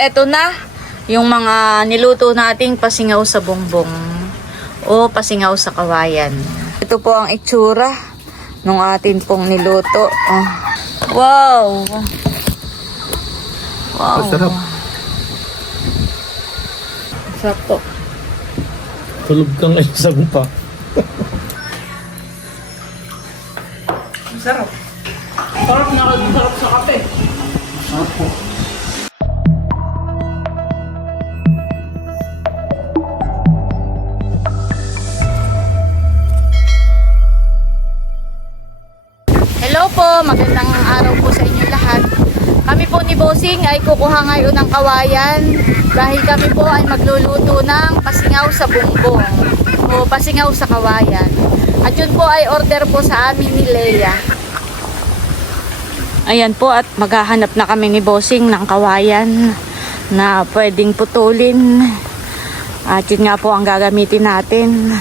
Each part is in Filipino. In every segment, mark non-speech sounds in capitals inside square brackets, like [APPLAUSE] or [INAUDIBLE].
eto na yung mga niluto nating pasingaw sa bongbong o pasingaw sa kawayan. Ito po ang itsura ng atin pong niluto. Oh. Wow! Wow! Masarap. Sarap po. Tulog ka ngayon [LAUGHS] sa gupa. Sarap. Sarap na sarap sa kape. Hello po, magandang araw po sa inyo lahat. Kami po ni Bossing ay kukuha ngayon ng kawayan dahil kami po ay magluluto ng pasingaw sa bumbong o pasingaw sa kawayan. At yun po ay order po sa amin ni Leia. Ayan po at maghahanap na kami ni Bossing ng kawayan na pwedeng putulin. At yun nga po ang gagamitin natin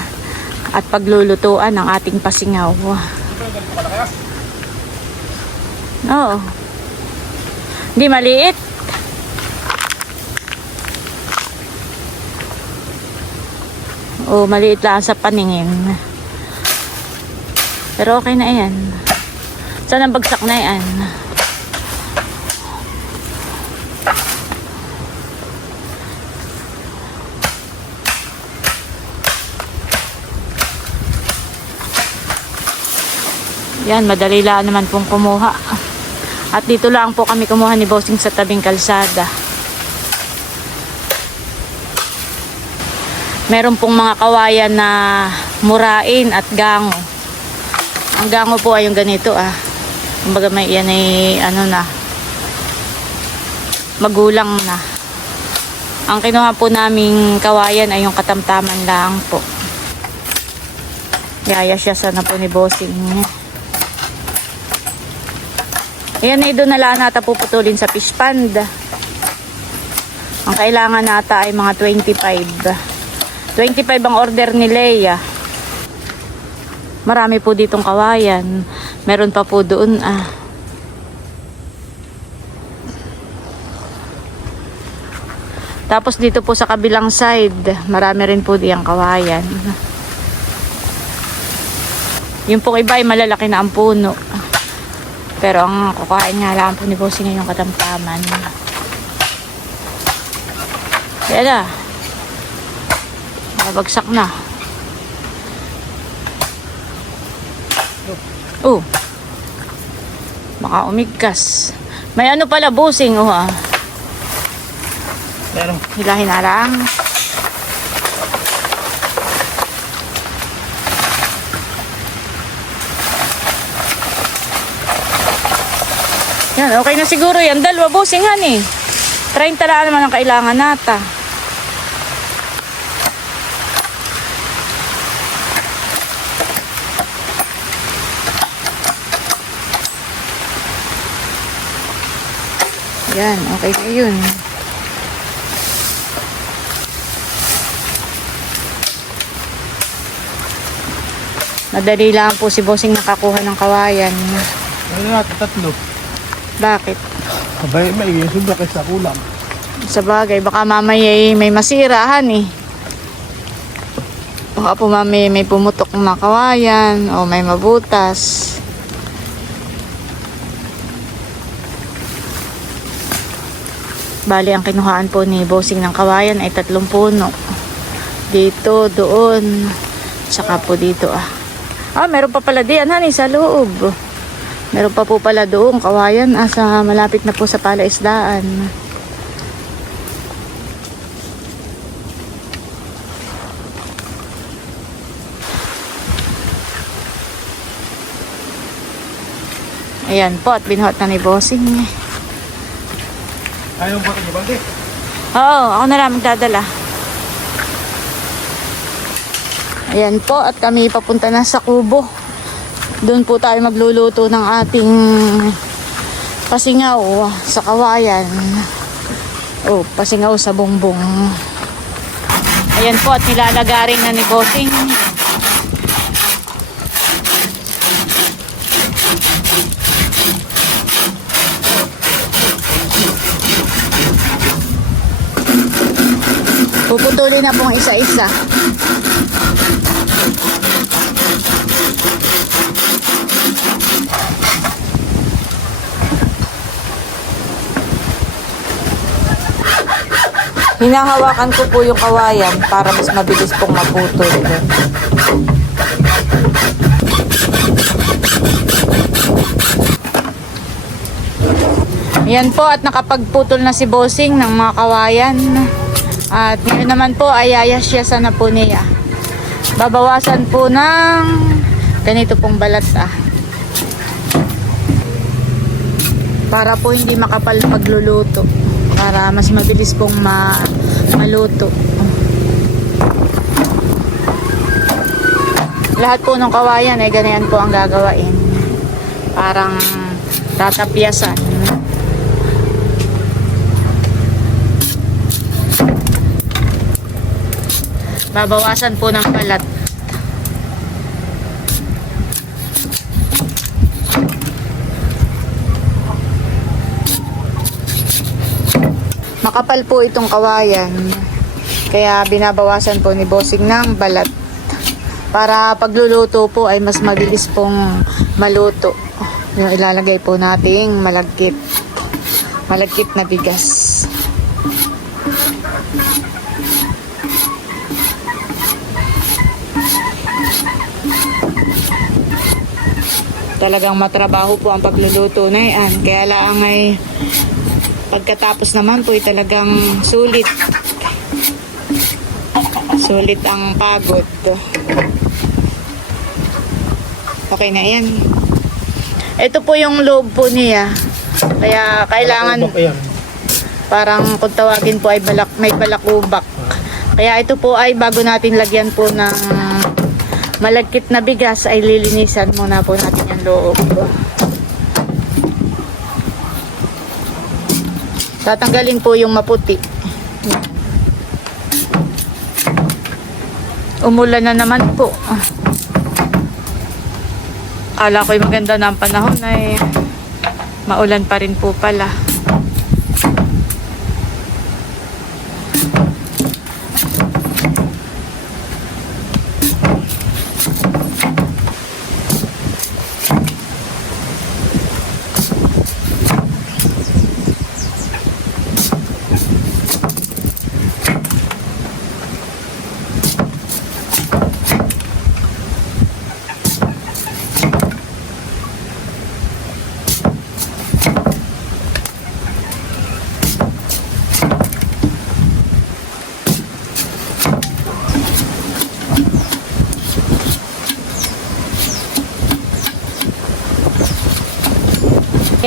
at paglulutuan ng ating pasingaw. Oo. Hindi maliit. Oo, maliit lang sa paningin. Pero okay na yan. Saan ang bagsak na yan? Yan, madali lang naman pong kumuha. At dito lang po kami kumuha ni Bossing sa tabing kalsada. Meron pong mga kawayan na murain at gango. Ang gango po ay yung ganito ah. Kumbaga may yan ay ano na. Magulang na. Ang kinuha po naming kawayan ay yung katamtaman lang po. Yaya siya sana po ni Bossing. Ayan ay doon na lang nata puputulin sa fish pond. Ang kailangan nata ay mga 25. 25 ang order ni Leia. Marami po ditong kawayan. Meron pa po doon ah. Tapos dito po sa kabilang side, marami rin po diyang kawayan. Yung pong iba ay malalaki na ang puno. Pero ang kukain nga lang po ni Bossing yung katamtaman. Kaya na. Nabagsak na. Oh. Baka umigkas. May ano pala Bossing, oh ah. Pero, Hilahin na lang. Yan, okay na siguro yan. Dalawa busingan eh. 30 lang naman ang kailangan nata. Yan, okay na yun. Madali lang po si Bossing nakakuha ng kawayan. ano natin tatlo? Bakit? Abay, may isusunda kayo sa kulam. Sa bagay, baka mamaya may masirahan eh. Baka po mamaya may pumutok na kawayan o may mabutas. Bali, ang kinuhaan po ni Bossing ng kawayan ay tatlong puno. Dito, doon, saka po dito ah. Ah, meron pa pala diyan, honey, sa loob. Meron pa po pala doon, kawayan, ah, sa malapit na po sa palaisdaan. Ayan po, at binuhat na ni Bossing. Ayaw ba ito? Oo, ako na lang magdadala. Ayan po, at kami papunta na sa kubo. Doon po tayo magluluto ng ating pasingaw sa kawayan. Oh, pasingaw sa bongbong. Ayan po, at nilalagaring na ni Bossing. Huli na pong isa-isa. Hinahawakan ko po yung kawayan para mas mabilis pong maputol. Yan po at nakapagputol na si Bossing ng mga kawayan. At ngayon naman po ay ayasyasan na po niya. Babawasan po ng ganito pong balat ah. Para po hindi makapal pagluluto. Para mas mabilis pong ma maluto. Lahat po ng kawayan ay ganyan po ang gagawain. Parang tatapyasan. Babawasan po ng balat. Makapal po itong kawayan. Kaya binabawasan po ni Bossing ng balat. Para pagluluto po ay mas mabilis pong maluto. Yung ilalagay po nating malagkit. Malagkit na bigas. Talagang matrabaho po ang pagluluto na yan. Kaya lang ay pagkatapos naman po ay talagang sulit. Sulit ang pagod. Okay na yan. Ito po yung loob po niya. Kaya kailangan parang kung tawagin po ay balak, may balakubak. Kaya ito po ay bago natin lagyan po ng malagkit na bigas ay lilinisan muna po natin yung loob. Tatanggalin po yung maputi. Umulan na naman po. Kala ko'y maganda na ang panahon ay maulan pa rin po pala.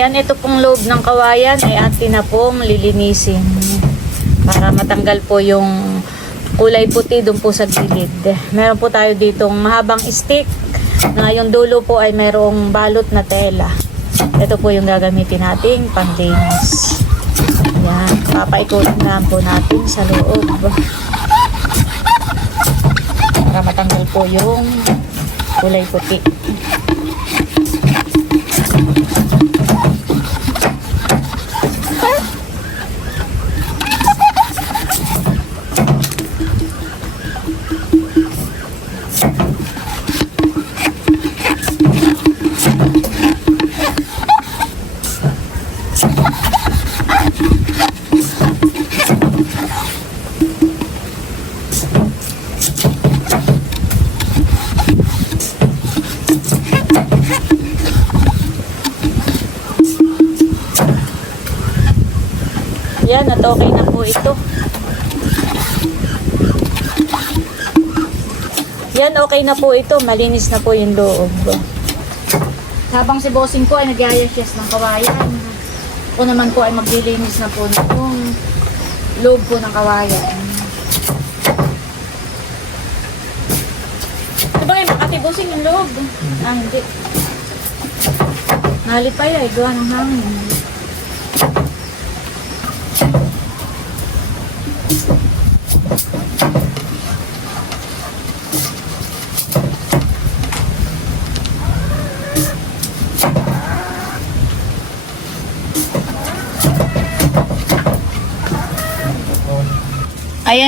Yan, ito pong loob ng kawayan ay atin na pong lilinisin. Para matanggal po yung kulay puti doon po sa gilid. Meron po tayo ditong mahabang stick na yung dulo po ay merong balot na tela. Ito po yung gagamitin nating panglinis. Yan, papaikutin na po natin sa loob. Para matanggal po yung kulay puti. Okay na po ito. Yan, okay na po ito. Malinis na po yung loob. Habang si bossing ko ay nagyayashes ng kawayan. Ako naman po ay maglilinis na po ng loob po ng kawayan. Ito ba kayo Makati bossing yung loob? Ah, hindi. Nalipay ay gawa ng hangin. Ayan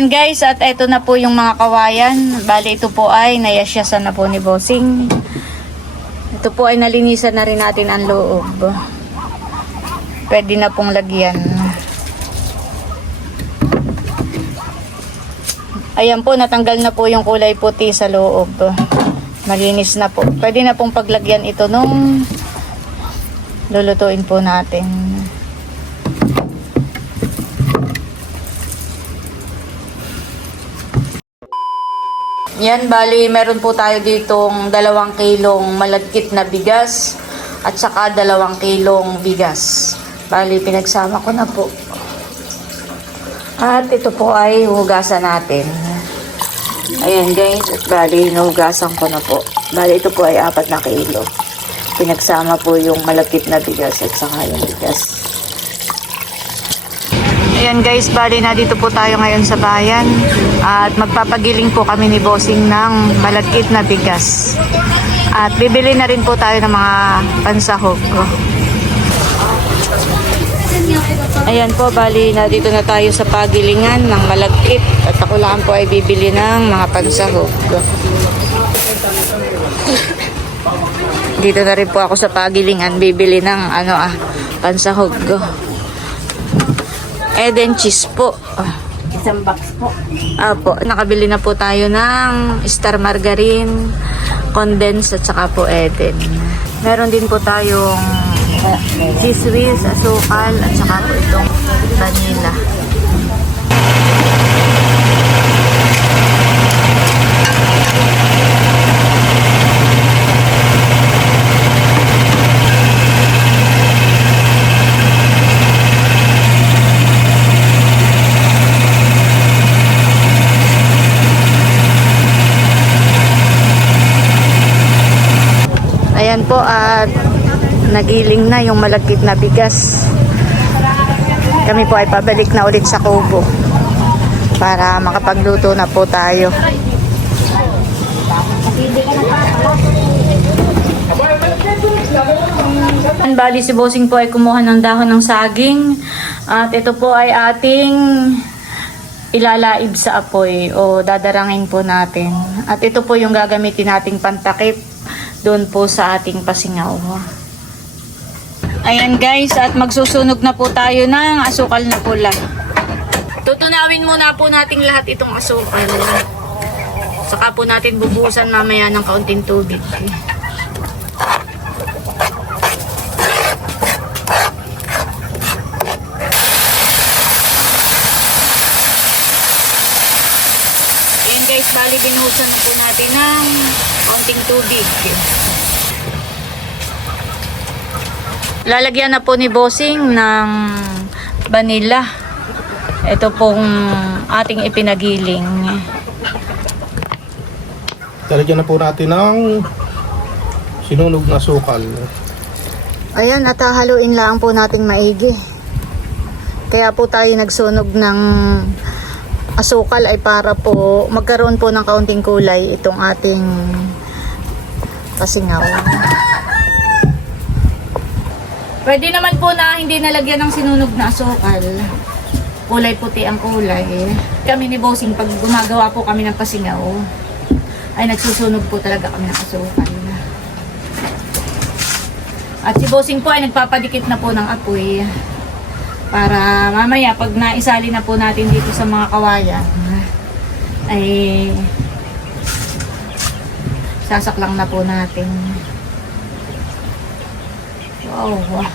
guys, at eto na po yung mga kawayan. Bali ito po ay nayasyasan na po ni Bossing. Ito po ay nalinisan na rin natin ang loob. Pwede na pong lagyan. Ayan po, natanggal na po yung kulay puti sa loob. Malinis na po. Pwede na pong paglagyan ito nung lulutuin po natin. Yan, bali, meron po tayo ditong dalawang kilong malagkit na bigas at saka dalawang kilong bigas. Bali, pinagsama ko na po. At ito po ay hugasan natin. Ayan guys, at bali, nahugasan ko na po. Bali, ito po ay apat na kilo. Pinagsama po yung malagkit na bigas at saka yung bigas. Ayan guys, bali na dito po tayo ngayon sa bayan at magpapagiling po kami ni Bossing ng malagkit na bigas. At bibili na rin po tayo ng mga pansahog. Ayan po, bali na dito na tayo sa pagilingan ng malagkit at ako lang po ay bibili ng mga pansahog. [LAUGHS] Dito na rin po ako sa pagilingan bibili ng ano ah, pansahog. Eden cheese po. Isang box po. Apo, nakabili na po tayo ng star margarine, condensed at saka po Eden. Meron din po tayong whiz, asukal at saka po itong vanilla. Ayan po at nagiling na yung malagkit na bigas. Kami po ay pabalik na ulit sa kubo para makapagluto na po tayo. Bali si Bossing po ay kumuha ng dahon ng saging at ito po ay ating ilalaib sa apoy o dadarangin po natin. At ito po yung gagamitin nating pantakip doon po sa ating pasingaw. Ayan guys, at magsusunog na po tayo ng asukal na pula. Tutunawin muna po natin lahat itong asukal. Saka po natin bubusan mamaya ng kaunting tubig. Ayan guys, bali binuhusan na po natin ng kaunting tubig. Lalagyan na po ni Bossing ng vanilla. Ito pong ating ipinagiling. Talagyan na po natin ng sinunog na sukal. Ayan, at hahaluin lang po nating maigi. Kaya po tayo nagsunog ng asukal ay para po magkaroon po ng kaunting kulay itong ating pasingaw. Pwede naman po na hindi nalagyan ng sinunog na asukal. Kulay puti ang kulay. Kami ni Bossing, pag gumagawa po kami ng pasingaw, ay nagsusunog po talaga kami ng asukal. At si Bossing po ay nagpapadikit na po ng apoy para mamaya pag naisali na po natin dito sa mga kawayan ay sasaklang na po natin. Wow, wow.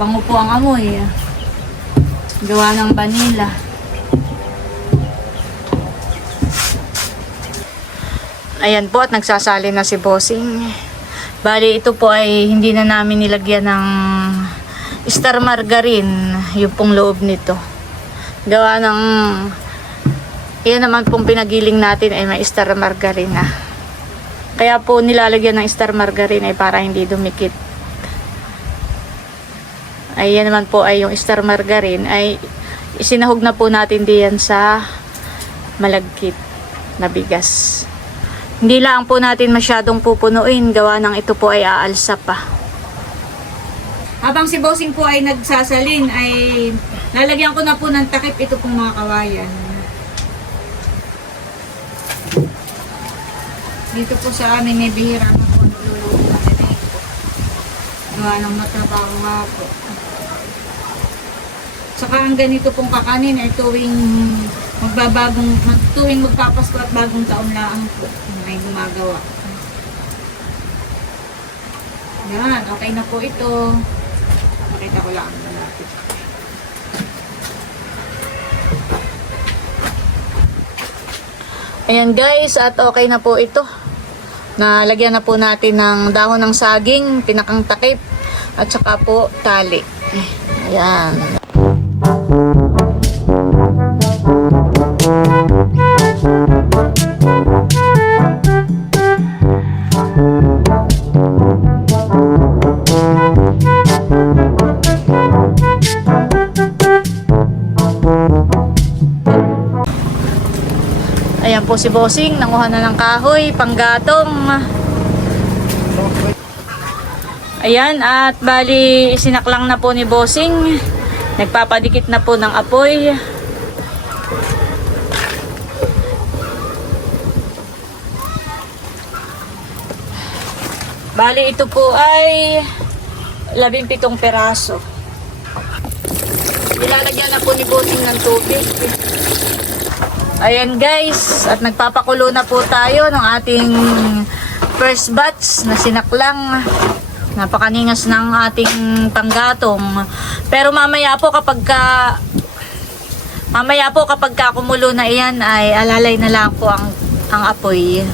Bango po ang amoy. Gawa ng vanilla. Ayan po at nagsasali na si Bossing. Bali, ito po ay hindi na namin nilagyan ng star margarine, yung pong loob nito. Gawa ng, yan naman pong pinagiling natin ay may star margarine na. Kaya po nilalagyan ng star margarine ay para hindi dumikit. Ayan naman po ay yung star margarine ay isinahog na po natin diyan sa malagkit na bigas. Hindi lang po natin masyadong pupunuin gawa ng ito po ay aalsa pa. Habang si Bossing po ay nagsasalin ay lalagyan ko na po ng takip ito pong mga kawayan. Dito po sa amin may bihira na po niluluto natin ito. Gawa ng matrabaho nga po. Saka ang ganito pong kakanin ay tuwing magbabagong, mag, tuwing magpapasko at bagong taon lang po. May gumagawa. Yan, okay na po ito. Makita ko lang. Ayan guys, at okay na po ito. Nalagyan na po natin ng dahon ng saging, pinakang takip, at saka po tali. Ayan. Si Bossing, nanguha na ng kahoy, panggatong. Ayan, at bali sinaklang na po ni Bossing. Nagpapadikit na po ng apoy. Bali ito po ay 17 peraso. Ilalagyan na po ni Bossing ng tubig. Ayan guys, at nagpapakulo na po tayo ng ating first batch na sinaklang. Napakaningas ng ating panggatong. Pero mamaya po kapag ka mamaya po kapag ka kumulo na iyan ay alalay na lang po ang ang apoy.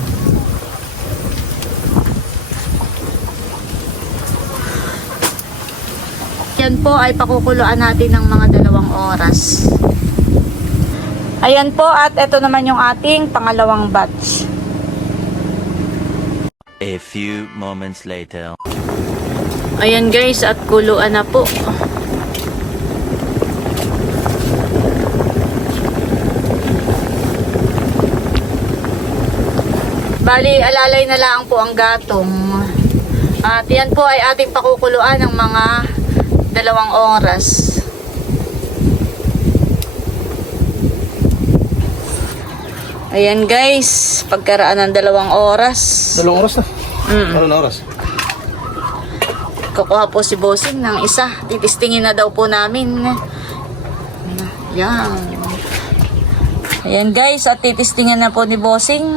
Yan po ay pakukuluan natin ng mga dalawang oras. Ayan po at ito naman yung ating pangalawang batch. A few moments later. Ayan guys at kuluan na po. Bali, alalay na lang po ang gatong. At yan po ay ating pakukuluan ng mga dalawang oras. Ayan guys, pagkaraan ng dalawang oras. Dalawang oras na. Mm. Ano na oras? Kukuha po si Bossing ng isa. Titistingin na daw po namin. Yan. Ayan guys, at titistingin na po ni Bossing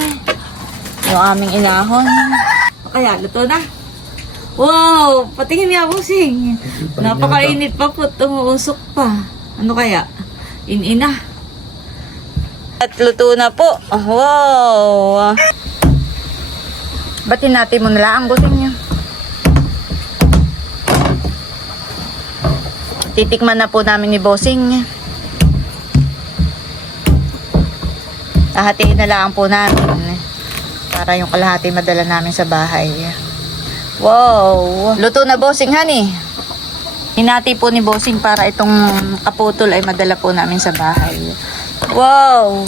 yung aming inahon. Kaya, luto na. Wow! Patingin nga, Bossing. Napakainit pa po. Tumuusok pa. Ano kaya? Inina. At luto na po. Wow! Batin natin mo na lang, Bossing niya. Titikman na po namin ni Bossing. Hahatiin na lang po namin. Para yung kalahati madala namin sa bahay. Wow! Luto na Bossing, honey. Hinati po ni Bossing para itong kaputol ay madala po namin sa bahay. Wow!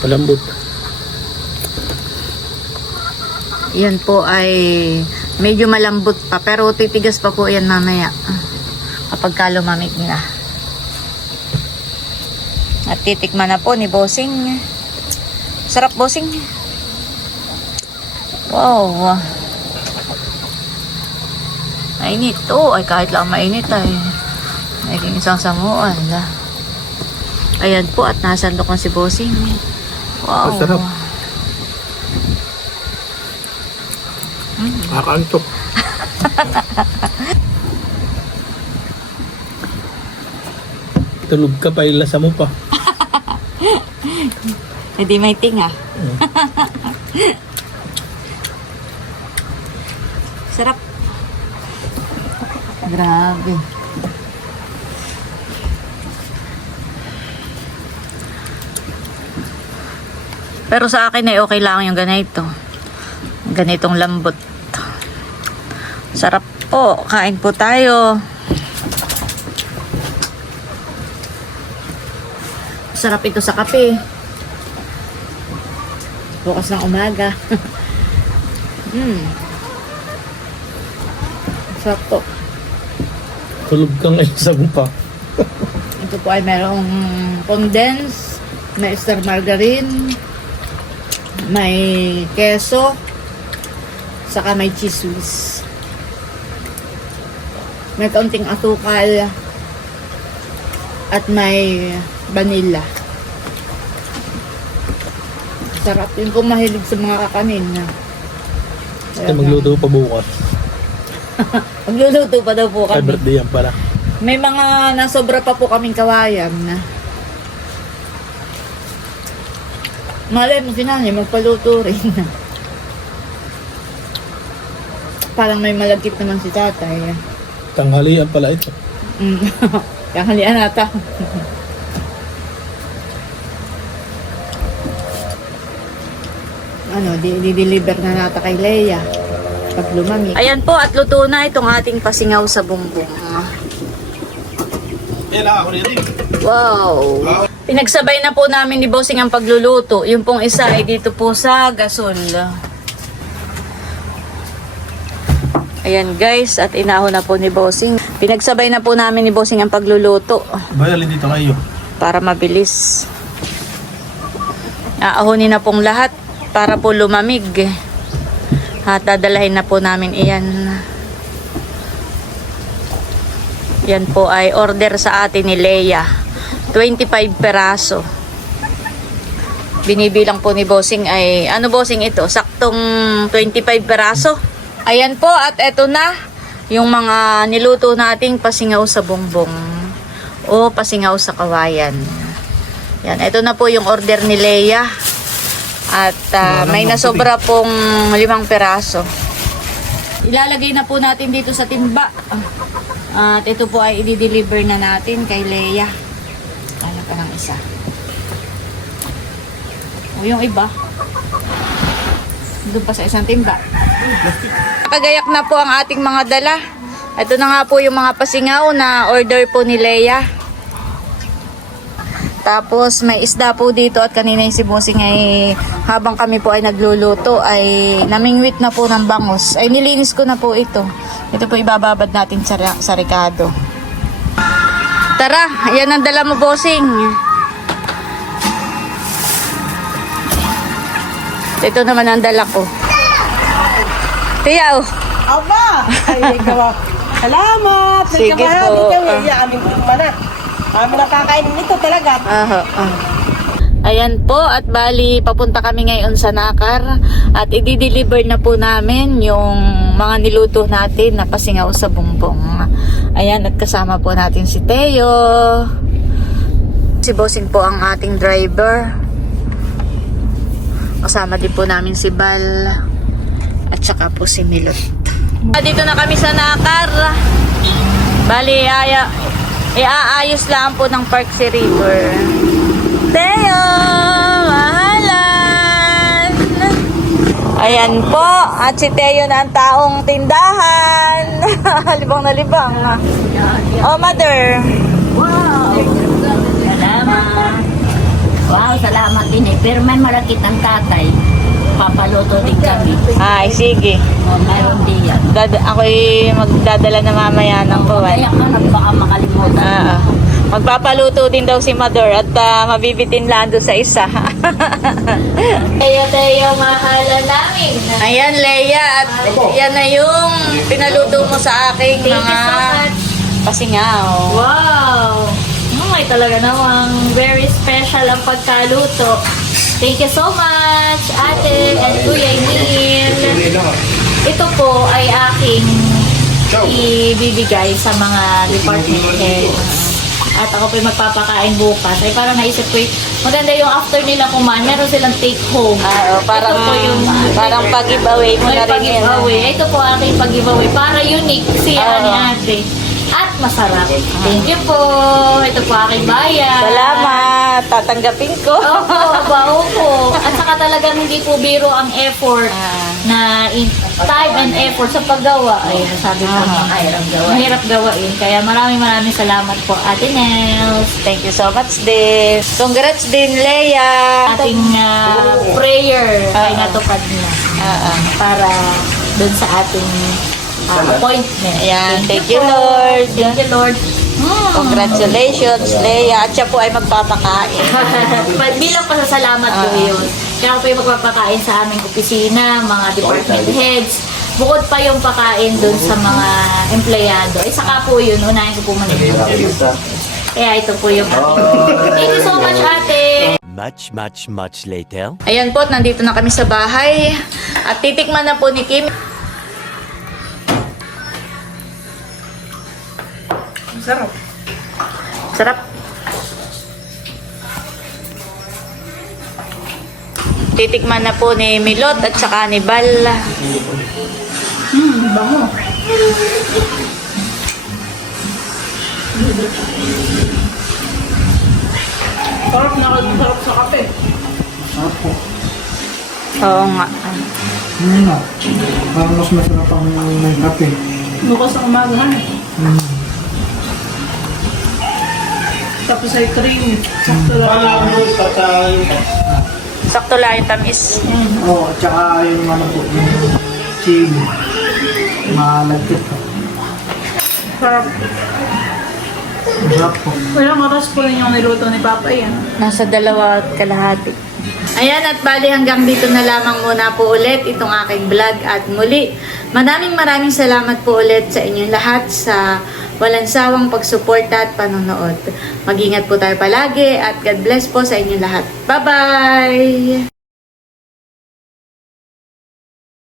Palambot. Yan po ay medyo malambot pa pero titigas pa po yan mamaya kapag ka lumamig na. At titikman na po ni Bossing. Sarap Bossing. Wow. Mainit. Oh, ay kahit lang mainit ay. Naging isang samuan. Ayan po at nasandok na si Bossing. Wow. Ang sarap. Nakakantok. [LAUGHS] Tulog ka pa, ilasa mo pa. [LAUGHS] Hindi may tinga. Sarap. [LAUGHS] Grabe. Pero sa akin ay okay lang yung ganito. Ganitong lambot. Sarap po. Kain po tayo. Sarap ito sa kape. Bukas ng umaga. [LAUGHS] hmm. Sarap to. Tulog ka ngayon sa pa. Ito po ay merong condense, may star margarine, may keso, saka may cheese whiz. May kaunting asukal at may vanilla. Sarap yun kung mahilig sa mga kakanin. Ay, magluto pa bukas. [LAUGHS] Magluluto pa daw po Ay, kami. birthday yan pala. May mga nasobra pa po kaming kawayan na. Malay mo si nanay, magpaluto rin. Parang may malagkit naman si tatay. Tanghalian pala ito. Mm. [LAUGHS] Kakalian nata. ano, di- di-deliver na nata kay Leia. Pag lumami. Ayan po, at luto na itong ating pasingaw sa bumbong. Rin. Wow! Pinagsabay na po namin ni Bossing ang pagluluto. Yung pong isa ay dito po sa gasol. Ayan guys, at inaho na po ni Bossing. Pinagsabay na po namin ni Bossing ang pagluluto Bayalin dito kayo. para mabilis. Aahonin na pong lahat para po lumamig. At dadalahin na po namin iyan. Yan po ay order sa atin ni Leia. 25 peraso. Binibilang po ni Bossing ay, ano Bossing ito? Saktong 25 peraso. Ayan po at eto na yung mga niluto nating pasingaw sa bongbong o pasingaw sa kawayan. Yan, ito na po yung order ni Leia. At ah, may nasobra pong limang peraso. Ilalagay na po natin dito sa timba. At ito po ay i-deliver na natin kay Leia. Kala pa ng isa. O yung iba. Doon pa sa isang timba. Nakagayak na po ang ating mga dala. Ito na nga po yung mga pasingaw na order po ni Leia. Tapos may isda po dito at kanina yung si Bossing ay habang kami po ay nagluluto ay namingwit na po ng bangus. Ay nilinis ko na po ito. Ito po ibababad natin sa, sa Ricardo. Tara, yan ang dala mo Bossing. Ito naman ang dala ko. Tiyaw. Aba! Ay, gawa. Salamat! Sige Sige po. po. Dito, Ah. iya, aming mana. Kami nakakain nito talaga. Aha, ah. Ayan po, at bali, papunta kami ngayon sa Nakar at i-deliver na po namin yung mga niluto natin na pasingaw sa bumbong. Ayan, at kasama po natin si Teo. Si Bossing po ang ating driver. Kasama din po namin si Bal at saka po si Milot. Dito na kami sa Nakar. Bali, aya, iaayos lang po ng park si River. Teo! Mahalan! Ayan po, at si Teo na ang taong tindahan. [LAUGHS] libang na libang. Oh, mother. Salamat. Wow, salamat din eh. Pero may malakit ang tatay. Papaluto din kami. Ay, sige. O, mayroon din yan. Dad ako'y magdadala na mamaya ng kuwan. Kaya ka baka makalimutan. Ah, magpapaluto din daw si Mother at ah, mabibitin lang doon sa isa. [LAUGHS] Teo, Teo, mahala namin. Ayan, Leia. At yan na yung pinaluto mo sa aking mga pasingaw. Wow! Ay, talaga namang very special ang pagkaluto. Thank you so much, ate and Kuya Emil. Ito po ay aking ibibigay sa mga department heads. At ako po magpapakain bukas. Ay parang naisip ko, eh, maganda yung after nila kumain, meron silang take home. Ah, oh, parang, Ito po yung parang pag-giveaway mo na rin pag-giveaway. Ito po aking pag-giveaway. Para unique siya ni ate. Masarap. Thank you po. Ito po aking bayan. Salamat. Tatanggapin ko. Opo, bao po. At saka talagang hindi po biro ang effort Ah. na in, time and effort sa paggawa. Ay, sabi ko nga, Mahirap gawa. mahirap gawain. Kaya maraming maraming salamat po, Ate Nels. Thank you so much din. Congrats din, Leia. Ating ah, prayer ay natupad na Ah, ah. para dun sa ating ah, appointment. Ayan, thank you, Lord. Thank you, Lord. Congratulations, Leia. At siya po ay magpapakain. [LAUGHS] Bilang pasasalamat po yun. Kaya ako po yung magpapakain sa aming opisina, mga department heads. Bukod pa yung pakain dun sa mga empleyado. Eh, saka po yun, unahin ko po muna Kaya ito po yung Thank you so much, ate! Much, much, much later. Ayan po, nandito na kami sa bahay. At titikman na po ni Kim. Sarap. Sarap. Titikman na po ni Milot at saka ni Bal. Sarap na sarap sa kape. Oo nga. Ano nga? Parang mas masarap ang may kape. Bukas ang umaga ha. Tapos ay cream. Sakto lang. Sakto lang yung tamis. Oo, at saka yung ano po, yung chili. Malagkit po. Sarap. Masarap po. Ilang oras po rin yung niluto ni Papa yan. Nasa dalawa at kalahati. Ayan at bali hanggang dito na lamang muna po ulit itong aking vlog at muli. Maraming maraming salamat po ulit sa inyong lahat sa walang sawang pagsuporta at panonood. Mag-ingat po tayo palagi at God bless po sa inyong lahat. Bye-bye!